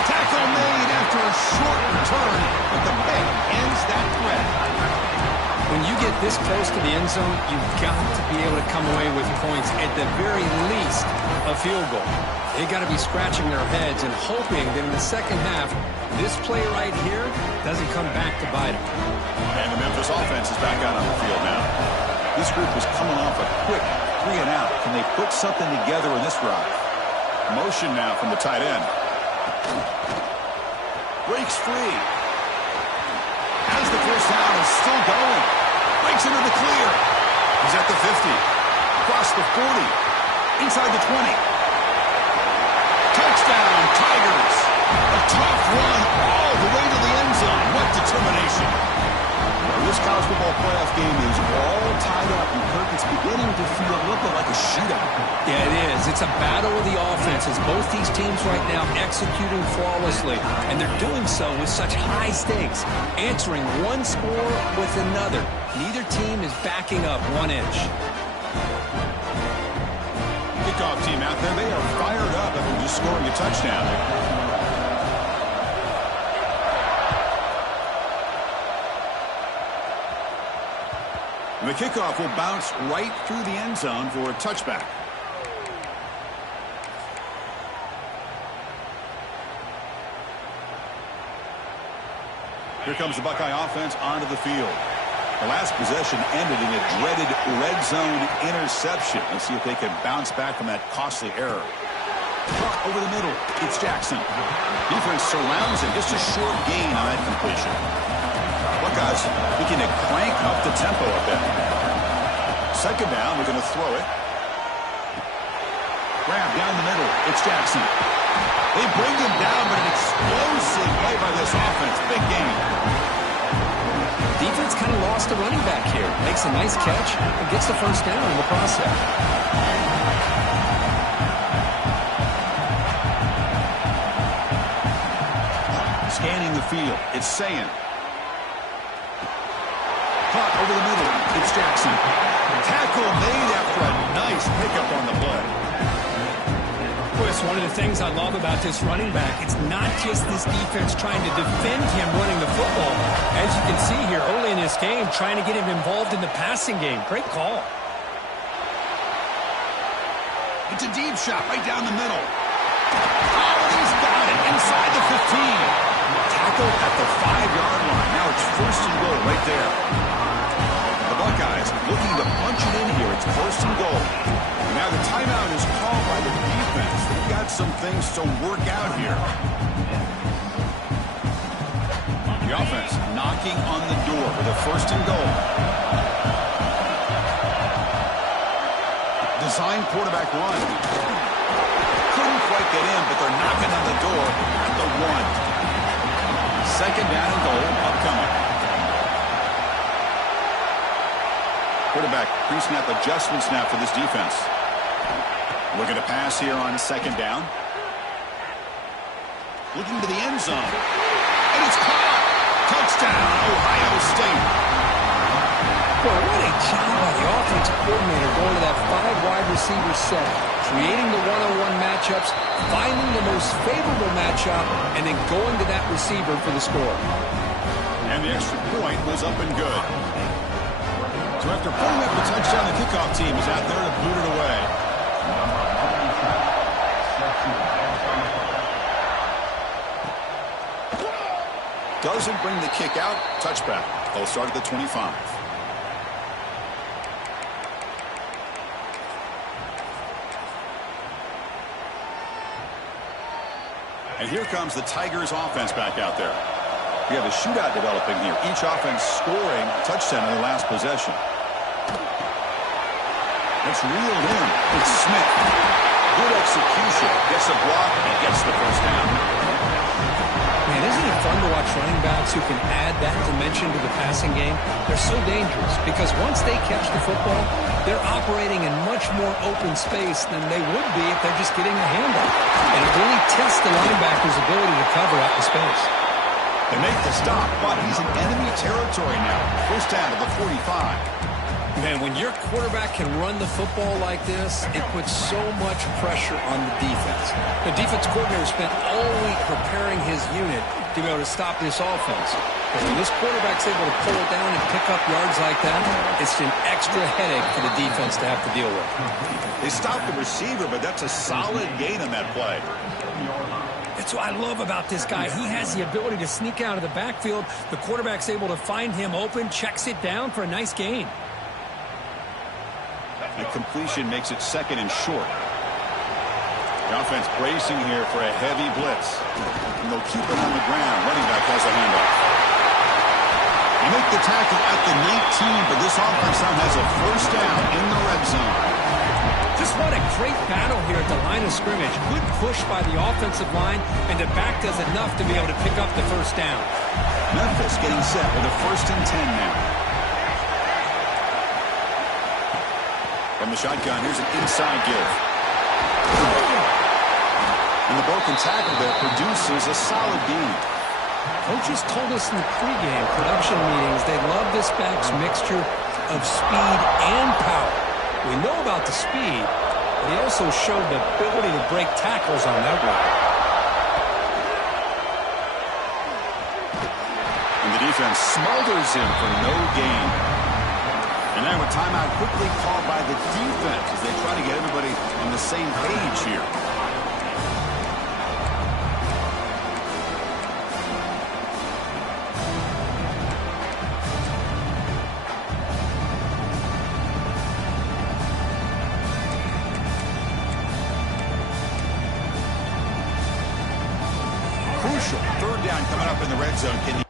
Tackle made after a short return, but the pick ends that threat. When you get this close to the end zone, you've got to be able to come away with points, at the very least, a field goal. They got to be scratching their heads and hoping that in the second half, this play right here doesn't come back to bite them. And the Memphis offense is back out on the field now. This group was coming off a quick 3 and out. Can they put something together in this drive? Motion now from the tight end. Breaks free. Has the first down and still going. Breaks into the clear. He's at the 50. Across the 40. Inside the 20. Touchdown, Tigers. A tough run all the way to the end zone. What determination. Well, this college football playoff game is all tied up, and Kirk, it's beginning to feel a little bit like a shootout. Yeah, it is. It's a battle of the offenses. Both these teams right now executing flawlessly, and they're doing so with such high stakes, answering one score with another. Neither team is backing up 1 inch. Kickoff team out there, they are fired up after just scoring a touchdown. The kickoff will bounce right through the end zone for a touchback. Here comes the Buckeye offense onto the field. The last possession ended in a dreaded red zone interception. Let's see if they can bounce back from that costly error. Over the middle, it's Jackson. Defense surrounds him. Just a short gain on that completion. Buckeyes looking to crank up the tempo a bit. Second down, we're going to throw it. Grab down the middle. It's Jackson. They bring him down, but an explosive play by this offense. Big game. Defense kind of lost the running back here. Makes a nice catch and gets the first down in the process. Scanning the field. It's Sayin. Caught over the middle. It's Jackson. Tackle made after a nice pickup on the play. Boy, it's one of the things I love about this running back. It's not just this defense trying to defend him running the football. As you can see here early in this game, trying to get him involved in the passing game. Great call. It's a deep shot right down the middle. Oh, he's got it inside the 15. Tackle at the 5-yard line. Now it's first and goal right there. The Buckeyes looking to punch it in here. It's first and goal. Now the timeout is called by the defense. They've got some things to work out here. The offense knocking on the door with a first and goal. Design quarterback run. Couldn't quite get in, but they're knocking on the door at the 1. Second down and goal upcoming. Quarterback pre-snap adjustments now for this defense. Looking to pass here on second down. Looking to the end zone. And it's caught. Touchdown, Ohio State. Boy, what a job by the offensive coordinator going to that 5-wide receiver set, creating the one-on-one matchups, finding the most favorable matchup, and then going to that receiver for the score. And the extra point was up and good. So after putting up the touchdown, the kickoff team is out there to boot it away. Doesn't bring the kick out. Touchback. They'll start at the 25. And here comes the Tigers offense back out there. We have a shootout developing here. Each offense scoring a touchdown in the last possession. It's reeled in. It's Smith. Good execution. Gets a block and gets the first down. Man, isn't it fun to watch running backs who can add that dimension to the passing game? They're so dangerous because once they catch the football, they're operating in much more open space than they would be if they're just getting a handoff. And it really tests the linebacker's ability to cover out the space. They make the stop, but he's in enemy territory now. First down to the 45. Man, when your quarterback can run the football like this, it puts so much pressure on the defense. The defense coordinator spent all week preparing his unit to be able to stop this offense. But when this quarterback's able to pull it down and pick up yards like that, it's an extra headache for the defense to have to deal with. They stopped the receiver, but that's a solid gain on that play. That's what I love about this guy. He has the ability to sneak out of the backfield. The quarterback's able to find him open, checks it down for a nice gain. The completion makes it second and short. The offense bracing here for a heavy blitz. And they'll keep it on the ground. Running back has a handoff. They make the tackle at the 19, but this offense now has a first down in the red zone. Just what a great battle here at the line of scrimmage. Good push by the offensive line, and the back does enough to be able to pick up the first down. Memphis getting set with a first and 10 now. From the shotgun, here's an inside give. And the broken tackle there produces a solid gain. Coaches told us in the pregame production meetings they love this back's mixture of speed and power. We know about the speed, but he also showed the ability to break tackles on that route. And the defense smothers him for no gain. And now a timeout quickly called by the defense as they try to get everybody on the same page here. Crucial third down coming up in the red zone. Can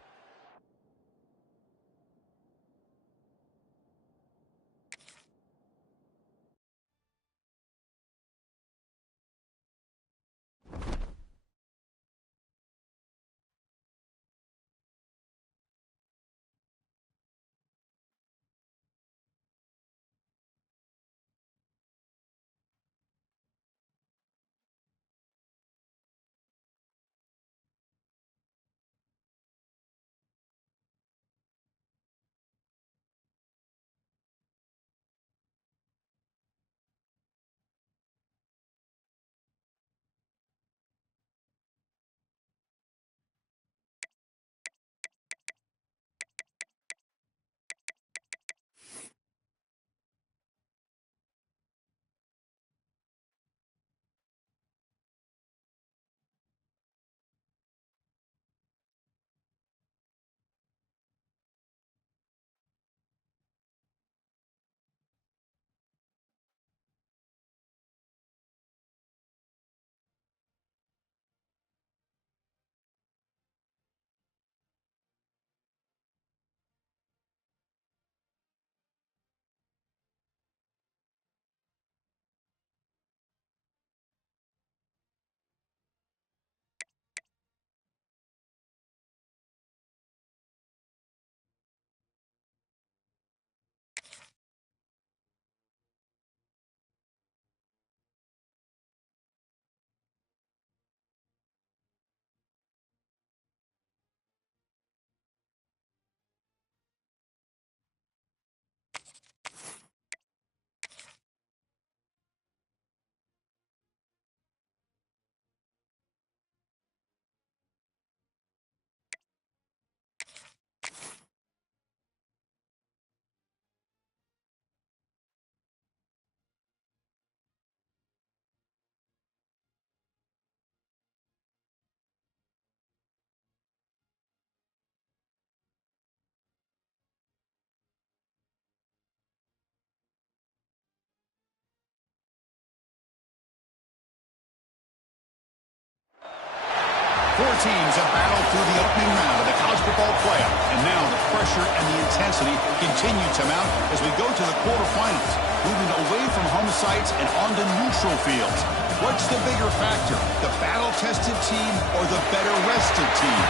Four teams have battled through the opening round of the college football playoff. And now the pressure pressure and the intensity continue to mount as we go to the quarterfinals, moving away from home sites and onto neutral fields. What's the bigger factor, the battle-tested team or the better-rested team?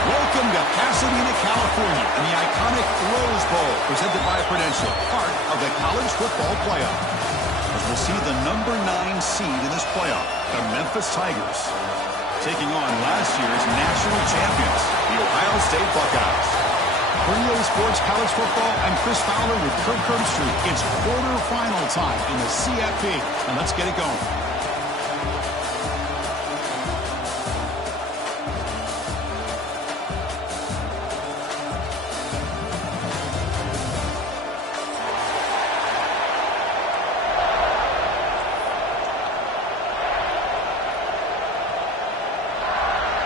Welcome to Pasadena, California, and the iconic Rose Bowl, presented by Prudential, part of the college football playoff. As we'll see the number 9 seed in this playoff, the Memphis Tigers, taking on last year's national champions, the Ohio State Buckeyes. For EA Sports College Football, I'm Chris Fowler with Kirk Herbstreit. It's quarterfinal time in the CFB, and let's get it going.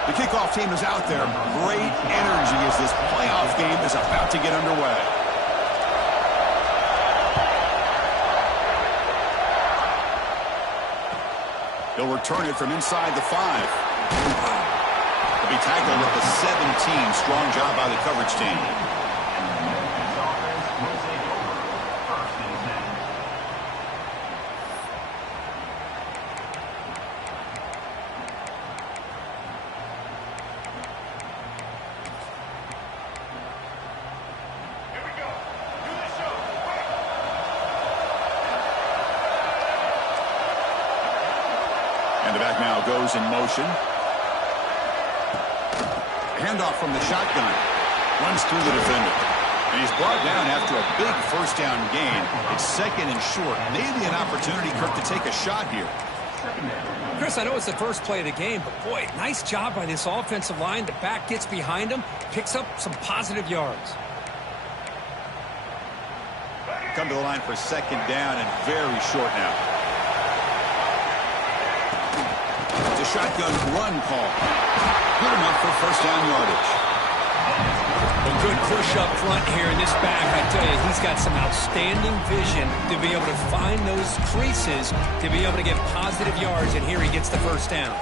The kickoff team is out there. Great energy as this playoff game is about to get underway. He'll return it from inside the 5. He'll be tackled at the 17. Strong job by the coverage team. And the back now goes in motion. Handoff from the shotgun. Runs through the defender. And he's brought down after a big first down gain. It's second and short. Maybe an opportunity, Kirk, to take a shot here. Chris, I know it's the first play of the game, but boy, nice job by this offensive line. The back gets behind him, picks up some positive yards. Come to the line for second down and very short now. It's a shotgun run call. Good enough for first down yardage. A good push up front here in this back. I tell you, he's got some outstanding vision to be able to find those creases, to be able to get positive yards, and here he gets the first down.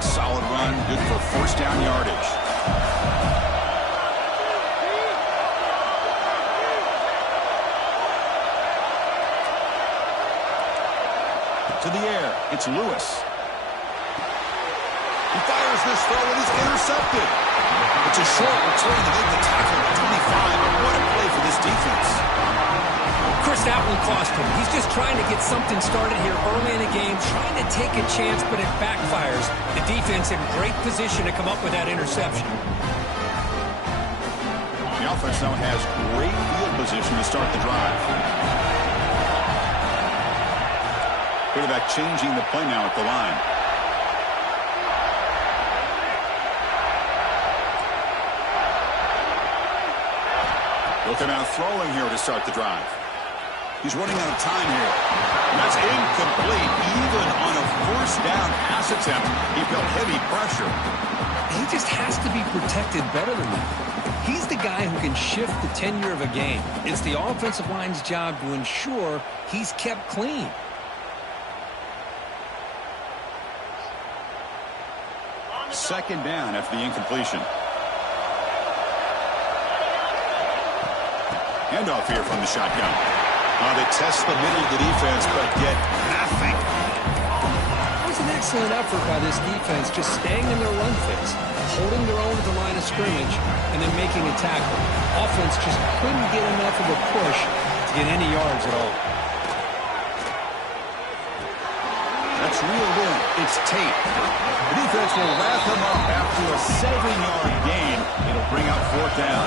Solid run, good for first down yardage. To the air, it's Lewis. He fires this throw and it's intercepted. It's a short return to make the tackle at 25. What a play for this defense. Chris, that one cost him. He's just trying to get something started here early in the game, trying to take a chance, but it backfires. The defense in great position to come up with that interception. The offense now has great field position to start the drive. Quarterback changing the play now at the line. He'll come out throwing here to start the drive. He's running out of time here. And that's incomplete. Even on a first down pass attempt, he felt heavy pressure. He just has to be protected better than that. He's the guy who can shift the tenure of a game. It's the offensive line's job to ensure he's kept clean. Second down after the incompletion. Handoff here from the shotgun. They test the middle of the defense, but get nothing. It was an excellent effort by this defense, just staying in their run fits, holding their own at the line of scrimmage, and then making a tackle. Offense just couldn't get enough of a push to get any yards at all. That's reeled in. It's Tate. The defense will wrap him up after a 7-yard gain. It'll bring out fourth down.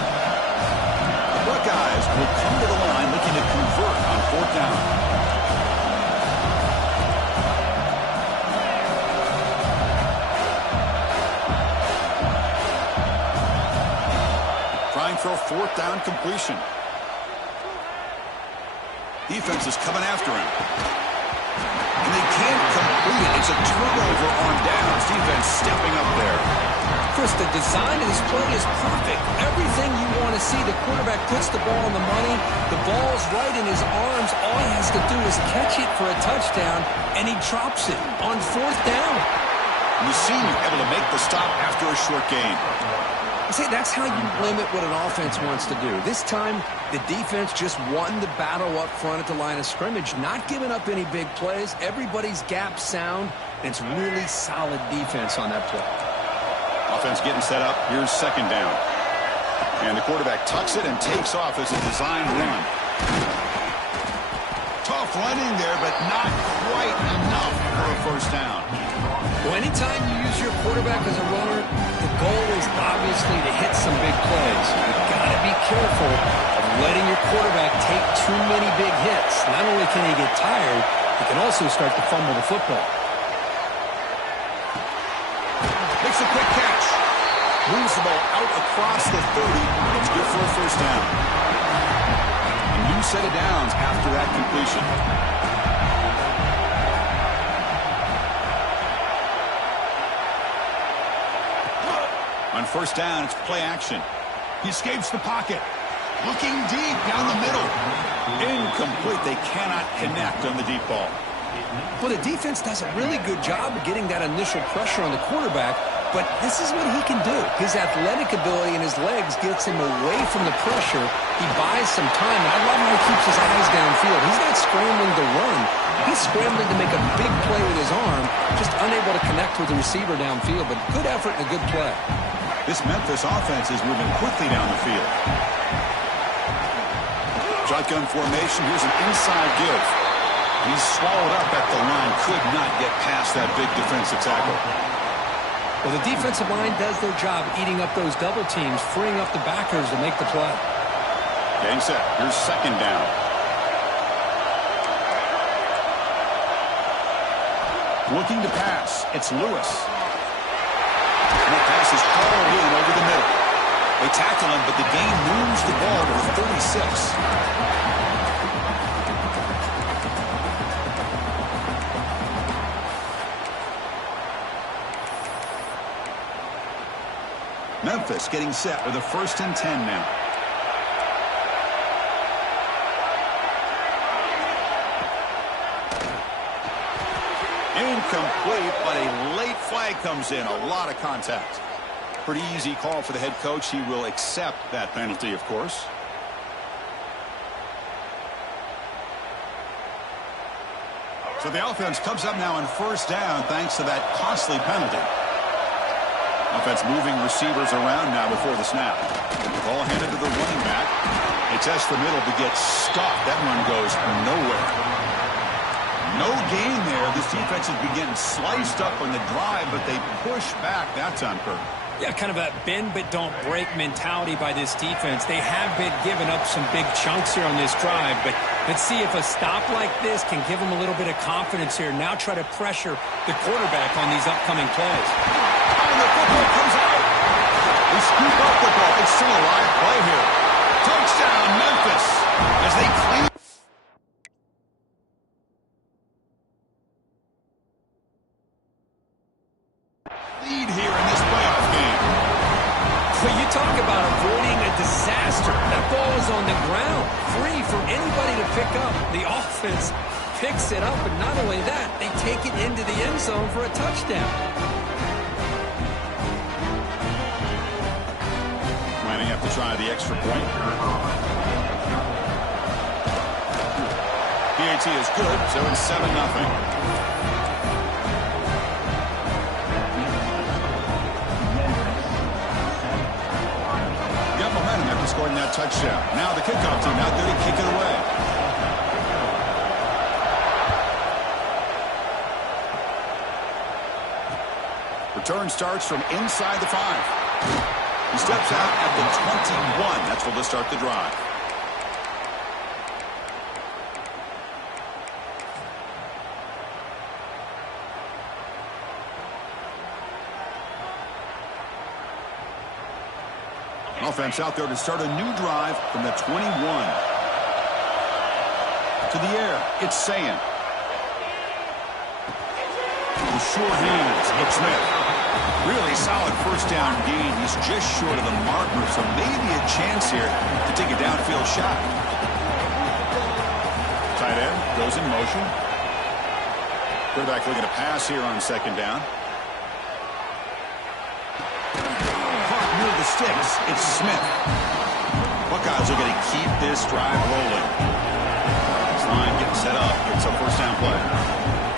The Buckeyes will come to the line looking to convert on fourth down. Trying for a fourth down completion. Defense is coming after him. And they can't complete it. It's a turnover on downs. Defense stepping up there. Chris, the design of this play is perfect. Everything you want to see. The quarterback puts the ball on the money. The ball's right in his arms. All he has to do is catch it for a touchdown, and he drops it on 4th down. And the senior able to make the stop after a short gain. See, that's how you limit what an offense wants to do. This time, the defense just won the battle up front at the line of scrimmage, not giving up any big plays. Everybody's gap sound, and it's really solid defense on that play. Offense getting set up. Here's 2nd down. And the quarterback tucks it and takes off as a designed run. Tough running there, but not quite enough for a 1st down. Well, anytime you use your quarterback as a runner, the goal is obviously to hit some big plays. You've got to be careful of letting your quarterback take too many big hits. Not only can he get tired, he can also start to fumble the football. Makes a quick catch. Moves the ball out across the 30. It's good for a 1st down. A new set of downs after that completion. On 1st down, it's play action. He escapes the pocket. Looking deep down the middle. Incomplete. They cannot connect on the deep ball. Well, the defense does a really good job of getting that initial pressure on the quarterback, but this is what he can do. His athletic ability and his legs gets him away from the pressure. He buys some time, and I love how he keeps his eyes downfield. He's not scrambling to run. He's scrambling to make a big play with his arm, just unable to connect with the receiver downfield, but good effort and a good play. This Memphis offense is moving quickly down the field. Shotgun formation. Here's an inside give. He's swallowed up at the line. Could not get past that big defensive tackle. Well, the defensive line does their job eating up those double teams, freeing up the backers to make the play. Getting set. Here's 2nd down. Looking to pass. It's Lewis. And the pass is hauled in over the middle. They tackle him, but the gain moves the ball to the 36. Memphis getting set with a 1st and 10 now. Incomplete, but a late flag comes in. A lot of contact. Pretty easy call for the head coach. He will accept that penalty, of course. So the offense comes up now on 1st down thanks to that costly penalty. Offense moving receivers around now before the snap. Ball handed to the running back. They test the middle, but get stuck. That run goes nowhere. No gain there. This defense has been getting sliced up on the drive, but they push back that time, Kurt. Yeah, kind of a bend but don't break mentality by this defense. They have been giving up some big chunks here on this drive, but let's see if a stop like this can give them a little bit of confidence here. Now try to pressure the quarterback on these upcoming plays. And the football comes out. They scoop up the ball. It's still a live play here. Touchdown, Memphis, as they clean. Lead here in this playoff game. But you talk about avoiding a disaster. That ball is on the ground, free for anybody to pick up. The offense picks it up, and not only that, they take it into the end zone for a touchdown. Lining up to try the extra point. PAT is good, so it's 7-0. Scoring that touchdown. Now the kickoff team out there to kick it away. Return starts from inside the 5. He steps out at the 21. That's where they'll start the drive. Offense out there to start a new drive from the 21. To the air, it's Sayan. The short hands, it's Smith. Really solid first down gain. He's just short of the marker, so maybe a chance here to take a downfield shot. Tight end goes in motion. Quarterback looking to pass here on second down. Caught near the sticks. It's Smith. Buckeyes looking to keep this drive rolling. This line getting set up. It's a first down play.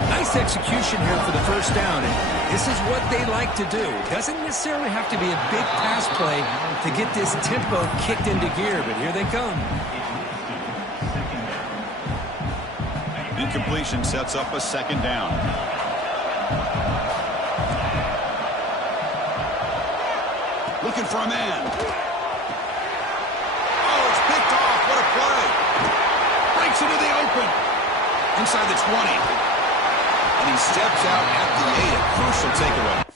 Nice execution here for the first down, and this is what they like to do. Doesn't necessarily have to be a big pass play to get this tempo kicked into gear, but here they come. Incompletion sets up a second down. Looking for a man. Oh, it's picked off. What a play. Breaks into the open. Inside the 20. And he steps out at the 8. A crucial takeaway.